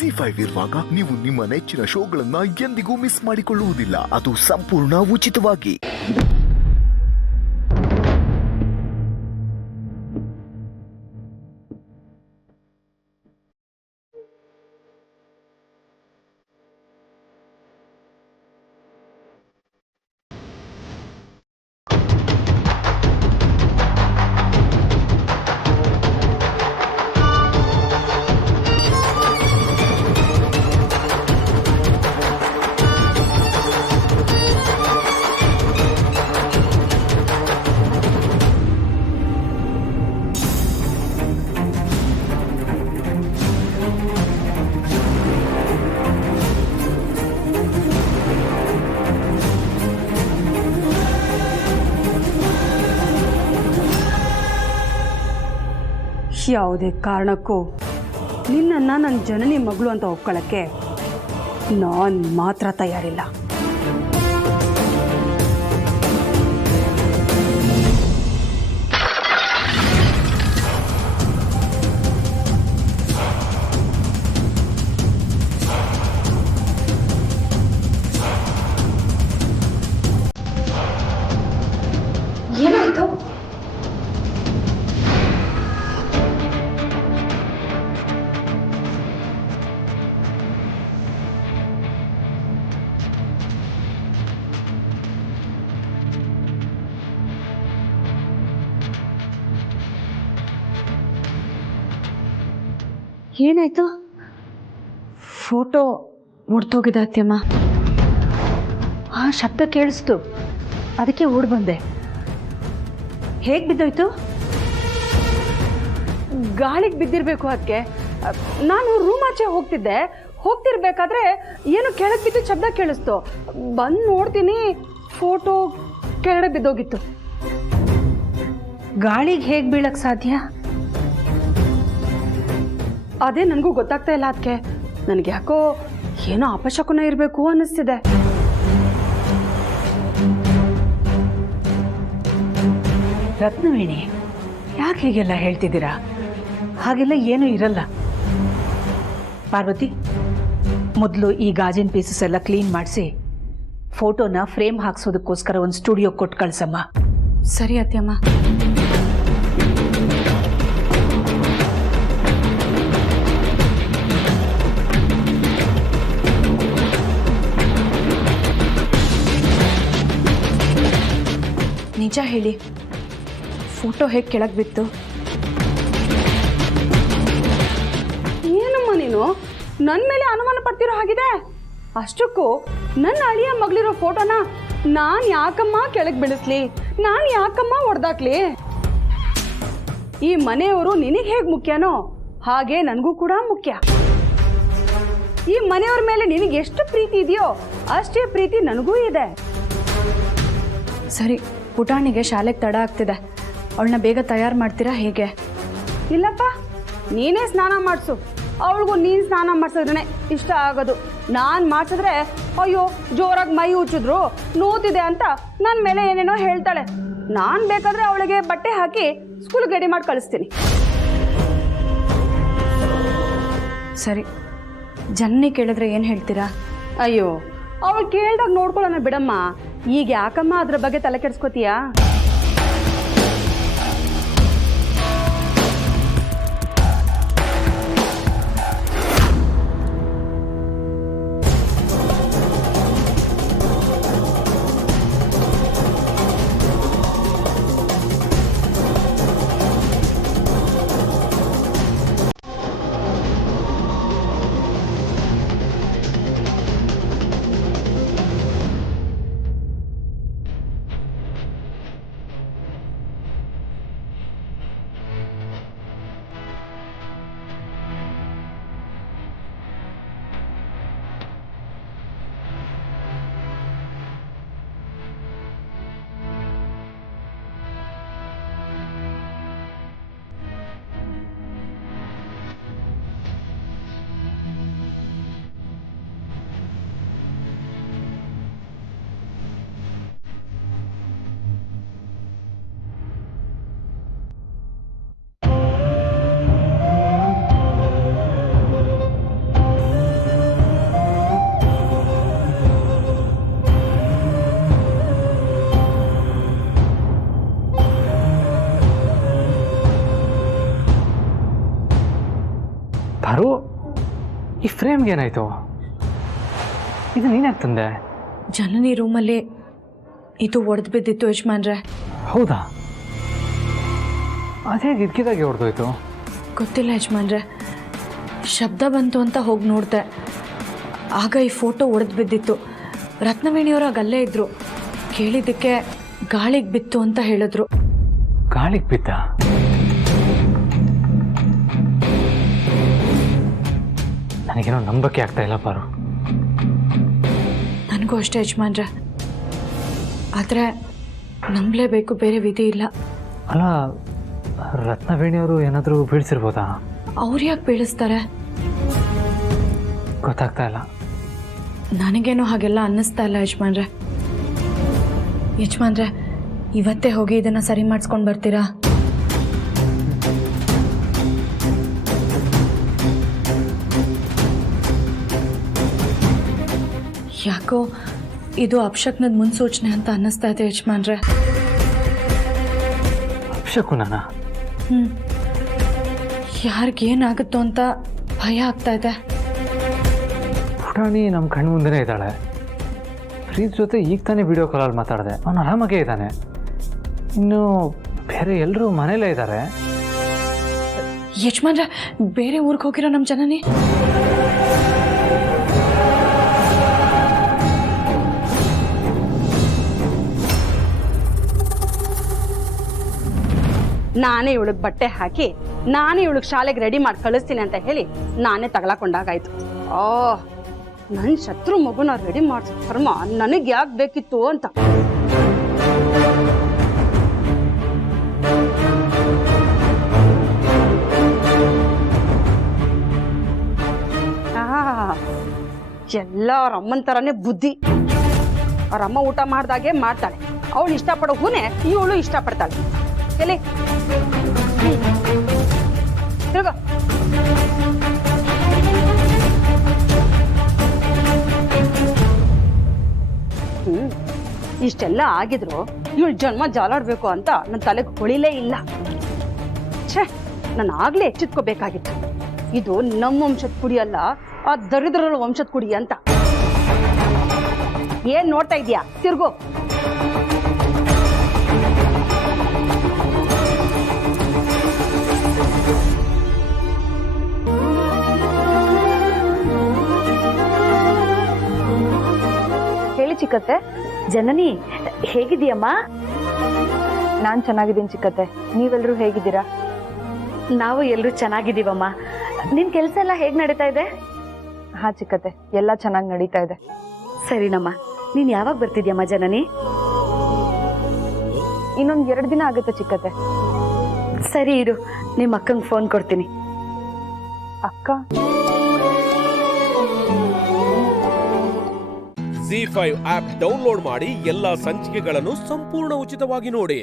ಜಿ5 ಇರುವಾಗ ನೀವು ನಿಮ್ಮ ನೆಚ್ಚಿನ ಶೋಗಳನ್ನ ಎಂದಿಗೂ ಮಿಸ್ ಮಾಡಿಕೊಳ್ಳುವುದಿಲ್ಲ. ಅದು ಸಂಪೂರ್ಣ ಉಚಿತವಾಗಿ. ಯಾವುದೇ ಕಾರಣಕ್ಕೂ ನಿನ್ನನ್ನು ನನ್ನ ಜನನಿ ಮಗಳು ಅಂತ ಒಪ್ಕೊಳ್ಳೋಕ್ಕೆ ನಾನು ಮಾತ್ರ ತಯಾರಿಲ್ಲ. ಏನಾಯ್ತು? ಏನಾಯ್ತು? ಫೋಟೋ ಮುಡ್ತೋಗಿದೆ ಅತ್ಯಮ್ಮ. ಆ ಶಬ್ದ ಕೇಳಿಸ್ತು, ಅದಕ್ಕೆ ಓಡ್ ಬಂದೆ. ಹೇಗೆ ಬಿದ್ದೋಯ್ತು? ಗಾಳಿಗೆ ಬಿದ್ದಿರಬೇಕು. ಅದಕ್ಕೆ ನಾನು ರೂಮ್ ಆಚೆ ಹೋಗ್ತಿರ್ಬೇಕಾದ್ರೆ ಏನು ಕೆಳಗೆ ಬಿದ್ದು ಶಬ್ದ ಕೇಳಿಸ್ತು. ಬಂದು ನೋಡ್ತೀನಿ, ಫೋಟೋ ಕೆಳಗಡೆ ಬಿದ್ದೋಗಿತ್ತು. ಗಾಳಿಗೆ ಹೇಗೆ ಬೀಳಕ್ಕೆ ಸಾಧ್ಯ? ಅದೇ ನನಗೂ ಗೊತ್ತಾಗ್ತಾ ಇಲ್ಲ. ಅದಕ್ಕೆ ನನಗೆ ಯಾಕೋ ಏನೋ ಅಪಶಕುನ ಇರಬೇಕು ಅನ್ನಿಸ್ತಿದೆ. ರತ್ನವೇಣಿ, ಯಾಕೆ ಹೀಗೆಲ್ಲ ಹೇಳ್ತಿದ್ದೀರಾ? ಹಾಗೆಲ್ಲ ಏನೂ ಇರಲ್ಲ. ಪಾರ್ವತಿ, ಮೊದಲು ಈ ಗಾಜಿನ ಪೀಸಸ್ ಎಲ್ಲ ಕ್ಲೀನ್ ಮಾಡಿಸಿ ಫೋಟೋನ ಫ್ರೇಮ್ ಹಾಕ್ಸೋದಕ್ಕೋಸ್ಕರ ಒಂದು ಸ್ಟುಡಿಯೋ ಕೊಟ್ಟು ಕಳ್ಸಮ್ಮ. ಸರಿ ಅತ್ಯಮ್ಮ. ನಿಜ ಹೇಳಿ, ಫೋಟೋ ಹೇಗೆ ಕೆಳಗೆ ಬಿತ್ತು? ಏನಮ್ಮ ನೀನು ನನ್ನ ಮೇಲೆ ಅನುಮಾನ ಪಡ್ತಿರೋ ಹಾಗಿದೆ? ಅಷ್ಟಕ್ಕೂ ನನ್ನ ಅಳಿಯ ಮಗಳಿರೋ ಫೋಟೋನ ನಾನು ಯಾಕಮ್ಮ ಕೆಳಗೆ ಬೀಳಿಸ್ಲಿ? ನಾನು ಯಾಕಮ್ಮ ಹೊಡೆದಾಕ್ಲಿ? ಈ ಮನೆಯವರು ನಿನಗೆ ಹೇಗೆ ಮುಖ್ಯನೋ ಹಾಗೆ ನನಗೂ ಕೂಡ ಮುಖ್ಯ. ಈ ಮನೆಯವ್ರ ಮೇಲೆ ನಿನಗೆ ಎಷ್ಟು ಪ್ರೀತಿ ಇದೆಯೋ ಅಷ್ಟೇ ಪ್ರೀತಿ ನನಗೂ ಇದೆ. ಸರಿ, ಪುಟಾಣಿಗೆ ಶಾಲೆಗೆ ತಡ ಆಗ್ತಿದೆ. ಅವಳನ್ನ ಬೇಗ ತಯಾರು ಮಾಡ್ತೀರಾ ಹೇಗೆ? ಇಲ್ಲಪ್ಪ, ನೀನೇ ಸ್ನಾನ ಮಾಡಿಸು. ಅವಳಿಗೂ ನೀನು ಸ್ನಾನ ಮಾಡಿಸಿದ್ರೆ ಇಷ್ಟ ಆಗೋದು. ನಾನು ಮಾಡಿಸಿದ್ರೆ ಅಯ್ಯೋ ಜೋರಾಗಿ ಮೈ ಉಚ್ಚಿದ್ರು, ನೋತಿದೆ ಅಂತ ನನ್ನ ಮೇಲೆ ಏನೇನೋ ಹೇಳ್ತಾಳೆ. ನಾನು ಬೇಕಾದರೆ ಅವಳಿಗೆ ಬಟ್ಟೆ ಹಾಕಿ ಸ್ಕೂಲ್ಗೆ ರೆಡಿ ಮಾಡಿ ಕಳಿಸ್ತೀನಿ. ಸರಿ, ಜನ್ನಿ ಕೇಳಿದ್ರೆ ಏನು ಹೇಳ್ತೀರಾ? ಅಯ್ಯೋ, ಅವಳು ಕೇಳ್ದಾಗ ನೋಡ್ಕೊಳ್ಳೋಣ ಬಿಡಮ್ಮ. ಈಗ ಯಾಕಮ್ಮ ಅದ್ರ ಬಗ್ಗೆ ತಲೆ ಕೆಡಿಸ್ಕೋತೀಯಾ? ಈ ಫ್ರೇಮ್ಗೆ ಏನಾಯ್ತು? ಇದು ನೀನ್ಯಾಕೆ ತಂದೆ? ಜನನಿ ರೂಮಲ್ಲಿ ಇದು ಒಡೆದು ಬಿದ್ದಿತ್ತು ಯಜಮಾನ್ರೆ. ಹೌದಾ? ಅದೇ ಇದ್ಕಿದಾಗೆ ಹೊಡೆದೋಯ್ತು. ಗೊತ್ತಿಲ್ಲ ಯಜಮಾನ್ರೆ, ಶಬ್ದ ಬಂತು ಅಂತ ಹೋಗಿ ನೋಡಿದೆ. ಆಗ ಈ ಫೋಟೋ ಒಡೆದು ಬಿದ್ದಿತ್ತು. ರತ್ನವೇಣಿಯವರು ಆಗ ಅಲ್ಲೇ ಇದ್ರು. ಕೇಳಿದ್ದಕ್ಕೆ ಗಾಳಿಗೆ ಬಿತ್ತು ಅಂತ ಹೇಳಿದ್ರು. ಗಾಳಿಗೆ ಬಿದ್ದ? ನನಗೇನೋ ನಂಬಕ್ಕೆ ಆಗ್ತಾ ಇಲ್ಲ ಪಾರು. ನನಗೂ ಅಷ್ಟೇ ಯಜಮಾನ್ರೆ, ಆದರೆ ನಂಬಲೇಬೇಕು, ಬೇರೆ ವಿಧಿ ಇಲ್ಲ. ಅಲ್ಲ, ರತ್ನವೇಣಿಯವರು ಏನಾದರೂ ಬೀಳ್ಸಿರ್ಬೋದಾ? ಅವ್ರು ಯಾಕೆ ಬೀಳಿಸ್ತಾರೆ? ಗೊತ್ತಾಗ್ತಾ ಇಲ್ಲ. ನನಗೇನು ಹಾಗೆಲ್ಲ ಅನ್ನಿಸ್ತಾ ಇಲ್ಲ ಯಜಮಾನ್ರೆ. ಯಜಮಾನ್ರೆ, ಇವತ್ತೇ ಹೋಗಿ ಇದನ್ನು ಸರಿ ಮಾಡಿಸ್ಕೊಂಡು ಬರ್ತೀರಾ? ಯಾಕೋ ಇದು ಅಪಶಕ್ನದ ಮುನ್ಸೂಚನೆ ಅಂತ ಅನ್ನಿಸ್ತಾ ಇದೆ ಯಜಮಾನ್ರೆ. ಅಪಶಕುನನ? ಯಾರಿಗೇನಾಗುತ್ತೋ ಅಂತ ಭಯ ಆಗ್ತಾ ಇದೆ. ಪುಟಾಣಿ ನಮ್ಮ ಕಣ್ಣು ಮುಂದೆನೇ ಇದ್ದಾಳೆ. ಪ್ರೀತ್ ಜೊತೆ ಈಗ ತಾನೇ ವಿಡಿಯೋ ಕಾಲಲ್ಲಿ ಮಾತಾಡಿದೆ. ಅವನು ಆರಾಮಾಗೇ ಇದ್ದಾನೆ. ಇನ್ನು ಬೇರೆ ಎಲ್ಲರೂ ಮನೇಲೇ ಇದ್ದಾರೆ. ಯಜಮಾನ್ರೆ, ಬೇರೆ ಊರಿಗೆ ಹೋಗಿರೋ ನಮ್ಮ ಜನನಿ ನಾನೇ ಇವಳಿಗೆ ಬಟ್ಟೆ ಹಾಕಿ ನಾನೇ ಇವಳಿಗೆ ಶಾಲೆಗೆ ರೆಡಿ ಮಾಡಿ ಕಳಿಸ್ತೀನಿ ಅಂತ ಹೇಳಿ ನಾನೇ ತಗಲಾಕೊಂಡಾಗಾಯ್ತು. ನನ್ನ ಶತ್ರು ಮಗುನ ರೆಡಿ ಮಾಡಿಸೋ ಕರ್ಮ ನನಗೆ ಯಾಕೆ ಬೇಕಿತ್ತು ಅಂತ. ಎಲ್ಲ ಅವ್ರ ಅಮ್ಮನ ಥರನೇ ಬುದ್ಧಿ. ಅವ್ರ ಅಮ್ಮ ಊಟ ಮಾಡ್ದಾಗೆ ಮಾಡ್ತಾಳೆ. ಅವಳು ಇಷ್ಟಪಡೋ ಹೂನೆ ಇವಳು ಇಷ್ಟಪಡ್ತಾಳೆ. ಎಲ್ಲಿ ತಿರ್ಗೋ. ಇಷ್ಟೆಲ್ಲ ಆಗಿದ್ರು ಇವಳು ಜನ್ಮ ಜಾಲಾಡ್ಬೇಕು ಅಂತ ನನ್ನ ತಲೆಗೆ ಹೊಳಿಲೇ ಇಲ್ಲ. ಛೇ, ನಾನು ಆಗ್ಲೇ ಎಚ್ಚೆತ್ಕೋಬೇಕಾಗಿತ್ತು. ಇದು ನಮ್ಮ ವಂಶದ ಕುಡಿ ಅಲ್ಲ, ಆ ದರಿದ್ರರ ವಂಶದ ಕುಡಿ ಅಂತ. ಏನ್ ನೋಡ್ತಾ ಇದೀಯಾ? ತಿರ್ಗೋ. ಹೇಳಿ ಚಿಕ್ಕತ್ತೆ. ಜನನಿ, ಹೇಗಿದೀಯಮ್ಮ? ನಾನು ಚೆನ್ನಾಗಿದ್ದೀನಿ ಚಿಕ್ಕತ್ತೆ. ನೀವೆಲ್ಲರೂ ಹೇಗಿದ್ದೀರಾ? ನಾವು ಎಲ್ಲರೂ ಚೆನ್ನಾಗಿದ್ದೀವಮ್ಮ. ನಿನ್ನ ಕೆಲಸ ಎಲ್ಲ ಹೇಗೆ ನಡೀತಾ ಇದೆ? ಹಾಂ ಚಿಕ್ಕತ್ತೆ, ಎಲ್ಲ ಚೆನ್ನಾಗಿ ನಡೀತಾ ಇದೆ. ಸರಿನಮ್ಮ. ನೀನು ಯಾವಾಗ ಬರ್ತಿದ್ಯಮ್ಮ ಜನನಿ? ಇನ್ನೊಂದು 2 ದಿನ ಆಗುತ್ತೆ ಚಿಕ್ಕತ್ತೆ. ಸರಿ ಇರು, ನಿಮ್ಮ ಅಕ್ಕಂಗೆ ಫೋನ್ ಕೊಡ್ತೀನಿ. ಅಕ್ಕ? ZEE5 ಆಪ್ ಡೌನ್ಲೋಡ್ ಮಾಡಿ ಎಲ್ಲಾ ಸಂಚಿಕೆಗಳನ್ನು ಸಂಪೂರ್ಣ ಉಚಿತವಾಗಿ ನೋಡಿ.